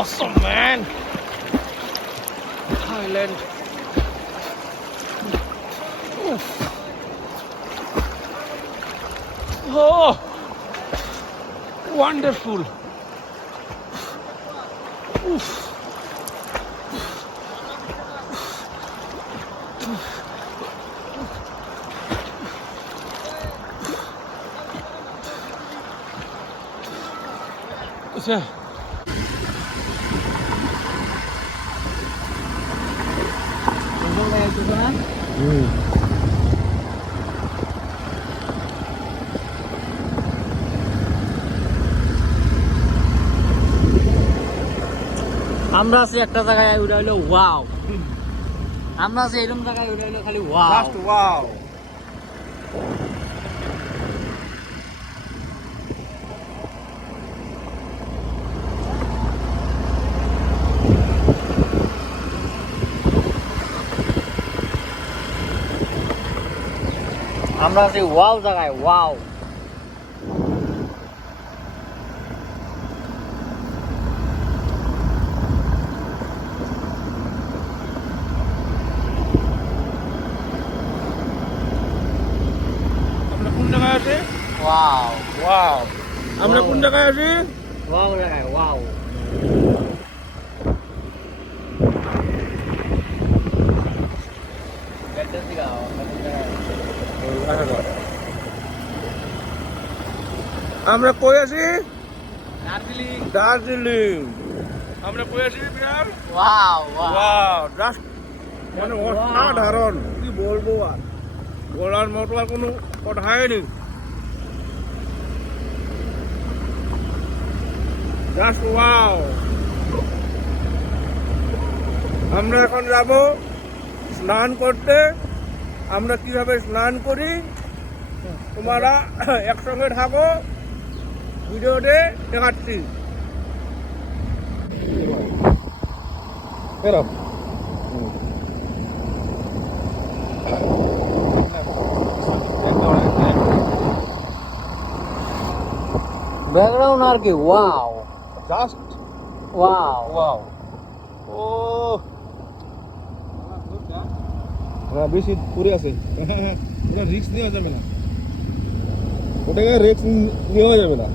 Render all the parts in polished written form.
awesome, man. Thailand. Oof. Oh, wonderful. Oof. আচ্ছা আমরা আছি একটা জায়গায় ওটা হইলো ওয়াও, আমরা আছি এরকম জায়গায় ওটা হইলো খালি ওয়াও। Just wow. আমরা আছি ওয়াও জায়গায়, ওয়াও। আমরা কোন জায়গায় আছি? Wow wow. আমরা কোন জায়গায় আছি? ওয়াও জায়গায়, ওয়াও। আমরা কই আছি? দার্জিলিং। দার্জিলিং। আমরা কই আছি Bihar? Wow wow. Wow, just মানে অসাধারণ, কি বলবো আর, বলার মতো আর কোনো কথাই নেই। Just wow. আমরা এখন যাব স্নান করতে। আমরা কিভাবে স্নান করি তোমরা একসঙ্গে থাকো, ভিডিওতে দেখাচ্ছি। ব্যাকগ্রাউন্ড আর কি ওয়াও, জাস্ট ওয়াও। ওয়াও। ও না, বেশি পরে আছে, ওটা রিস্ক নেওয়া যাবে না, ওটাকে রিস্ক নেওয়া যাবে না।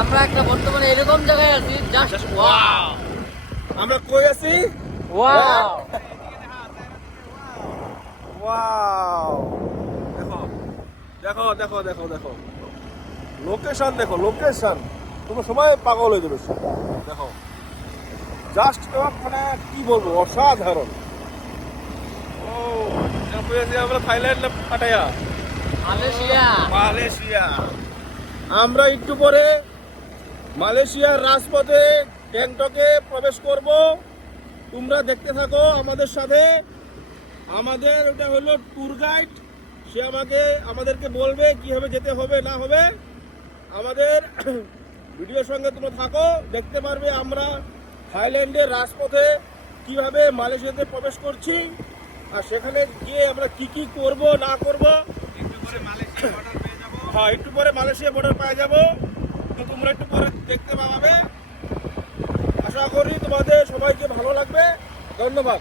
আমরা একটা বর্তমানে এরকম জায়গায় আছি, জাস্ট ওয়াও। আমরা কই আছি? Wow wow. দেখো দেখো দেখো দেখো দেখো, লোকেশন দেখো, লোকেশন তোমার সবাই পাগল হয়ে যাবে। দেখো জাস্ট মানে কি বলবো, অসাধারণ। ও আমরা থাইল্যান্ড না পাটায়া? মালয়েশিয়া। মালয়েশিয়া। আমরা একটু পরে মালয়েশিয়ার রাজপথে গ্যাংটকে প্রবেশ করব। তোমরা দেখতে থাকো আমাদের সাথে। আমাদের ওটা হলো ট্যুর গাইড, সে আমাদেরকে বলবে কিভাবে যেতে হবে না হবে। আমাদের ভিডিওর সঙ্গে তোমরা থাকো, দেখতে পারবে আমরা থাইল্যান্ডের রাজপথে কিভাবে মালয়েশিয়াতে প্রবেশ করছি, আর সেখানে গিয়ে আমরা কি কি করব না করব। হ্যাঁ, একটু পরে মালয়েশিয়া বর্ডার পেয়ে যাবো, তো তোমরা একটু পরে দেখতে পাবে। আশা করি তোমাদের সবাইকে ভালো লাগবে। ধন্যবাদ।